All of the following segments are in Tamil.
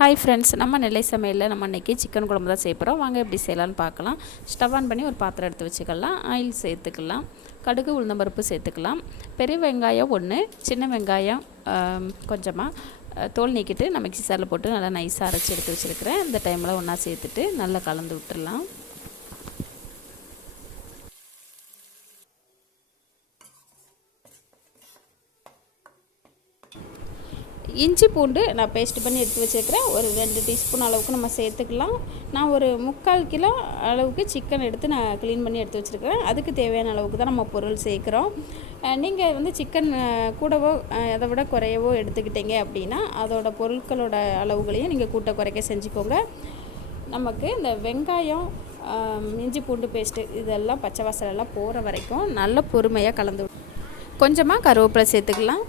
ஹாய் ஃப்ரெண்ட்ஸ் நம்ம நெல்லை சமையலில் நம்ம இன்றைக்கி சிக்கன் குழம்பு தான் செய்ய வாங்க எப்படி செய்யலாம்னு பார்க்கலாம். ஸ்டவ் ஆன் பண்ணி ஒரு பாத்திரம் எடுத்து வச்சுக்கலாம். ஆயில் சேர்த்துக்கலாம். கடுகு உளுந்தம்பருப்பு சேர்த்துக்கலாம். பெரிய வெங்காயம் ஒன்று சின்ன வெங்காயம் கொஞ்சமாக தோல் நீக்கிட்டு நான் மிக்சி சாரில் போட்டு நல்லா நைஸாக அரைச்சி எடுத்து வச்சுருக்கிறேன். இந்த டைமில் ஒன்றா சேர்த்துட்டு நல்லா கலந்து விட்டுடலாம். இஞ்சி பூண்டு நான் பேஸ்ட் பண்ணி எடுத்து வச்சுருக்கிறேன். ஒரு ரெண்டு டீஸ்பூன் அளவுக்கு நம்ம சேர்த்துக்கலாம். நான் ஒரு முக்கால் கிலோ அளவுக்கு சிக்கன் எடுத்து நான் க்ளீன் பண்ணி எடுத்து வச்சுருக்கிறேன். அதுக்கு தேவையான அளவுக்கு தான் நம்ம பொருள் சேர்க்குறோம். நீங்கள் வந்து சிக்கன் கூடவோ அதை விட குறையவோ எடுத்துக்கிட்டீங்க அப்படின்னா அதோட பொருட்களோட அளவுகளையும் நீங்கள் கூட்ட குறைக்க செஞ்சுக்கோங்க. நமக்கு இந்த வெங்காயம் இஞ்சி பூண்டு பேஸ்ட்டு இதெல்லாம் பச்சை வாசலெல்லாம் போகிற வரைக்கும் நல்ல பொறுமையாக கலந்து கொஞ்சமாக கருவேப்பிலை சேர்த்துக்கலாம்.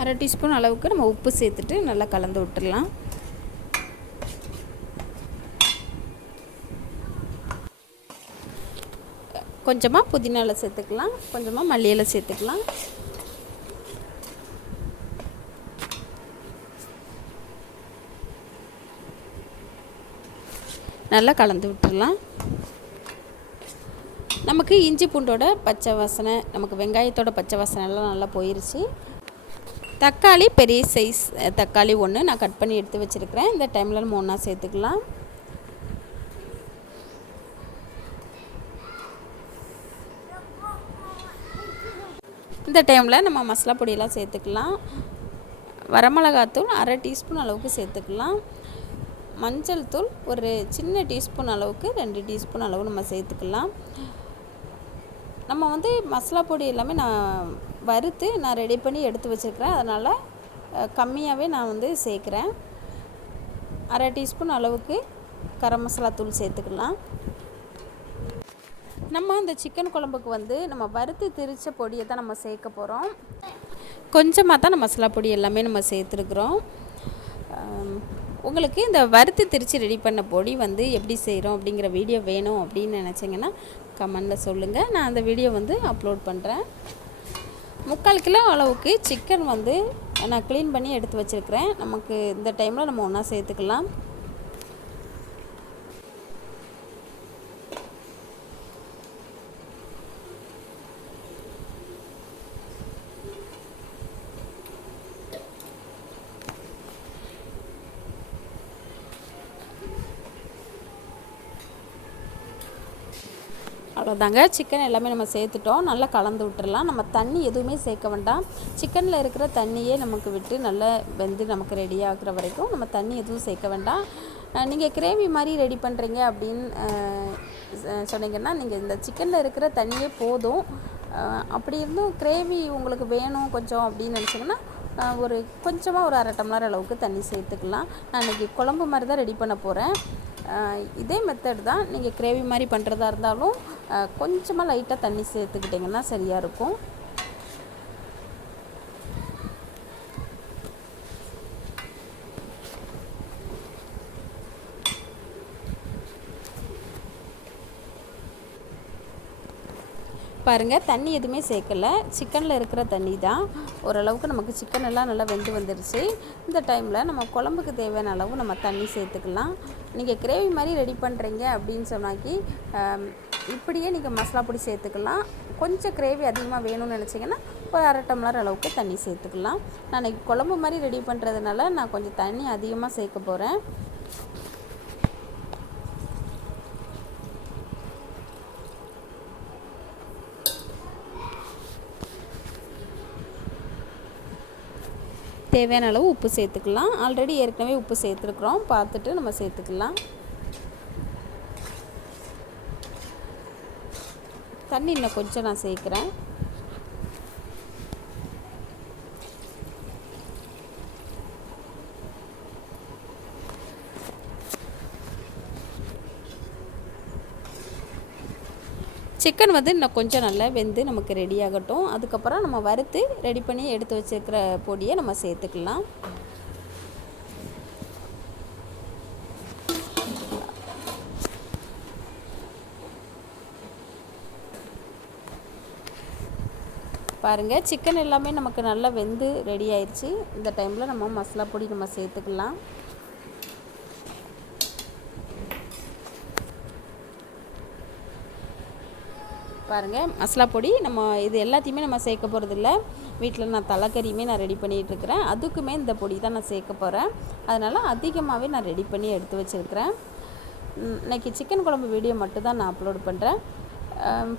அரை டீஸ்பூன் அளவுக்கு நம்ம உப்பு சேர்த்துட்டு நல்லா கலந்து விட்டுடலாம். கொஞ்சமாக புதினா சேர்த்துக்கலாம். கொஞ்சமாக மல்லியில் சேர்த்துக்கலாம். நல்லா கலந்து விட்டுடலாம். நமக்கு இஞ்சி பூண்டோட பச்சை வாசனை நமக்கு வெங்காயத்தோட பச்சை வாசனை எல்லாம் நல்லா போயிருச்சு. தக்காளி பெரிய சைஸ் தக்காளி ஒன்று நான் கட் பண்ணி எடுத்து வச்சுருக்கிறேன். இந்த டைமில் நம்ம ஒன்றா சேர்த்துக்கலாம். இந்த டைமில் நம்ம மசாலா பொடியெல்லாம் சேர்த்துக்கலாம். வரமிளகாத்தூள் அரை டீஸ்பூன் அளவுக்கு சேர்த்துக்கலாம். மஞ்சள் தூள் ஒரு சின்ன டீஸ்பூன் அளவுக்கு ரெண்டு டீஸ்பூன் அளவு நம்ம சேர்த்துக்கலாம். நம்ம வந்து மசாலா பொடி எல்லாமே நான் வறுத்து நான் ரெடி பண்ணி எடுத்து வச்சுருக்கிறேன். அதனால் கம்மியாகவே நான் வந்து சேர்க்குறேன். அரை டீஸ்பூன் அளவுக்கு கரம் மசாலா தூள் சேர்த்துக்கலாம். நம்ம அந்த சிக்கன் குழம்புக்கு வந்து நம்ம வறுத்து திரித்த பொடியை தான் நம்ம சேர்க்க போகிறோம் கொஞ்சமாக தான் நம்ம மசாலா பொடி எல்லாமே நம்ம சேர்த்துருக்குறோம். உங்களுக்கு இந்த வறுத்து திரித்து ரெடி பண்ண பொடி வந்து எப்படி செய்கிறோம் அப்படிங்கிற வீடியோ வேணும் அப்படின்னு நினச்சிங்கன்னா கமெண்டில் சொல்லுங்கள் நான் அந்த வீடியோ வந்து அப்லோட் பண்ணுறேன் முக்கால் கிலோ அளவுக்கு சிக்கன் வந்து நான் க்ளீன் பண்ணி எடுத்து வச்சுருக்கிறேன். நமக்கு இந்த டைமில் நம்ம ஒன்றா சேர்த்துக்கலாம். அவ்வளோதாங்க சிக்கன் எல்லாமே நம்ம சேர்த்துட்டோம். நல்லா கலந்து விட்டுறலாம். நம்ம தண்ணி எதுவுமே சேர்க்க வேண்டாம். சிக்கனில் இருக்கிற தண்ணியே நமக்கு விட்டு நல்லா வெந்து நமக்கு ரெடி ஆகிற வரைக்கும் நம்ம தண்ணி எதுவும் சேர்க்க வேண்டாம். நீங்கள் கிரேவி மாதிரி ரெடி பண்ணுறீங்க அப்படின்னு சொன்னீங்கன்னா நீங்கள் இந்த சிக்கனில் இருக்கிற தண்ணியே போதும். அப்படி இருந்தும் கிரேவி உங்களுக்கு வேணும் கொஞ்சம் அப்படின்னு நினச்சிங்கன்னா ஒரு கொஞ்சமாக ஒரு அரை டம்ளர் அளவுக்கு தண்ணி சேர்த்துக்கலாம். நான் இன்றைக்கி குழம்பு மாதிரி தான் ரெடி பண்ண போகிறேன் இதே மெத்தட் தான் நீங்கள் கிரேவி மாதிரி பண்ணுறதா இருந்தாலும் கொஞ்சமாக லைட்டாக தண்ணி சேர்த்துக்கிட்டிங்கன்னா சரியாக இருக்கும். பாருங்கள் தண்ணி எதுவுமே சேர்க்கலை. சிக்கனில் இருக்கிற தண்ணி தான். ஓரளவுக்கு நமக்கு சிக்கன் எல்லாம் நல்லா வெந்து வந்துருச்சு. இந்த டைமில் நம்ம குழம்புக்கு தேவையான அளவு நம்ம தண்ணி சேர்த்துக்கலாம். நீங்கள் கிரேவி மாதிரி ரெடி பண்ணுறீங்க அப்படின்னு சொன்னாக்கி இப்படியே நீங்கள் மசாலா பொடி சேர்த்துக்கலாம். கொஞ்சம் கிரேவி அதிகமாக வேணும்னு நினச்சிங்கன்னா ஒரு அரை டம்ளர் அளவுக்கு தண்ணி சேர்த்துக்கலாம். நான் இன்றைக்கி குழம்பு மாதிரி ரெடி பண்ணுறதுனால நான் கொஞ்சம் தண்ணி அதிகமாக சேர்க்க போகிறேன் தேவையான அளவு உப்பு சேர்த்துக்கலாம். ஆல்ரெடி ஏற்கனவே உப்பு சேர்த்துருக்குறோம். பார்த்துட்டு நம்ம சேர்த்துக்கலாம். தண்ணி இன்னும் கொஞ்சம் நான் சேர்க்குறேன். சிக்கன் வந்து இன்னும் கொஞ்சம் நல்லா வெந்து நமக்கு ரெடி ஆகட்டும். அதுக்கப்புறம் நம்ம வறுத்து ரெடி பண்ணி எடுத்து வச்சுருக்கிற பொடியை நம்ம சேர்த்துக்கலாம். பாருங்கள் சிக்கன் எல்லாமே நமக்கு நல்லா வெந்து ரெடி ஆயிடுச்சு இந்த டைமில் நம்ம மசாலா பொடி நம்ம சேர்த்துக்கலாம். பாருங்கள் மசாலா பொடி நம்ம இது எல்லாத்தையுமே நம்ம சேர்க்க போகிறதில்ல வீட்டில் நான் தலைக்கறியுமே நான் ரெடி பண்ணிகிட்ருக்கிறேன் அதுக்குமே இந்த பொடி தான் நான் சேர்க்க போகிறேன் அதனால் அதிகமாகவே நான் ரெடி பண்ணி எடுத்து வச்சுருக்கிறேன். இன்றைக்கி சிக்கன் குழம்பு வீடியோ மட்டும் தான் நான் அப்லோட் பண்ணுறேன்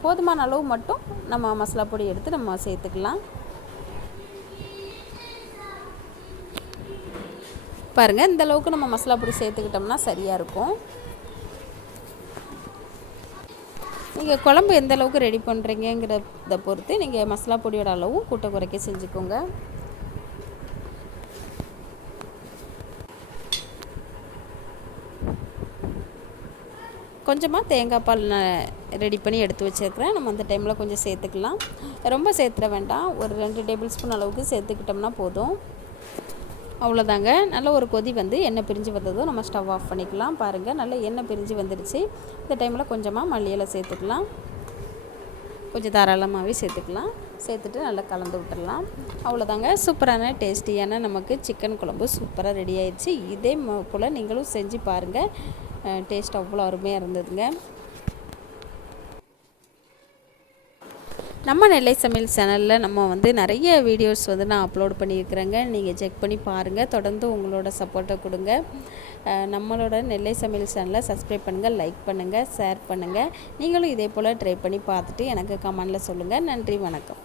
போதுமான அளவு மட்டும் நம்ம மசாலா பொடி எடுத்து நம்ம சேர்த்துக்கலாம். பாருங்கள் இந்த அளவுக்கு நம்ம மசாலா பொடி சேர்த்துக்கிட்டோம்னா சரியாக இருக்கும். நீங்கள் குழம்பு எந்த அளவுக்கு ரெடி பண்ணுறீங்கிறத பொறுத்து நீங்கள் மசாலா பொடியோட அளவும் கூட்ட குறைக்க செஞ்சுக்கோங்க. கொஞ்சமாக தேங்காய் பால் ரெடி பண்ணி எடுத்து வச்சுருக்கிறேன். நம்ம அந்த டைமில் கொஞ்சம் சேர்த்துக்கலாம். ரொம்ப சேர்த்துட வேண்டாம். ஒரு ரெண்டு டேபிள் ஸ்பூன் அளவுக்கு சேர்த்துக்கிட்டோம்னா போதும். அவ்வளோதாங்க நல்ல ஒரு கொதி வந்து எண்ணெய் பிரிஞ்சு வந்ததும் நம்ம ஸ்டவ் ஆஃப் பண்ணிக்கலாம். பாருங்கள் நல்ல எண்ணெய் பிரிஞ்சு வந்துடுச்சு. இந்த டைமில் கொஞ்சமாக மல்லியில் சேர்த்துக்கலாம். கொஞ்சம் தாராளமாகவே சேர்த்துக்கலாம். சேர்த்துட்டு நல்லா கலந்து விட்டுடலாம். அவ்வளோதாங்க சூப்பரான டேஸ்டியான நமக்கு சிக்கன் குழம்பு சூப்பராக ரெடி ஆயிடுச்சு. இதே போல் நீங்களும் செஞ்சு பாருங்கள் டேஸ்ட் அவ்வளோ அருமையாக இருந்ததுங்க. நம்ம நெல்லை சமையல் சேனலில் நம்ம வந்து நிறைய வீடியோஸ் வந்து நான் அப்லோட் பண்ணியிருக்கிறேங்க. நீங்கள் செக் பண்ணி பாருங்கள் தொடர்ந்து உங்களோட சப்போர்ட்டை கொடுங்க. நம்மளோட நெல்லை சமையல் சேனலை சப்ஸ்கிரைப் பண்ணுங்கள் லைக் பண்ணுங்கள் ஷேர் பண்ணுங்கள் நீங்களும் இதே போல் ட்ரை பண்ணி பார்த்துட்டு எனக்கு கமெண்டில் சொல்லுங்கள் நன்றி வணக்கம்.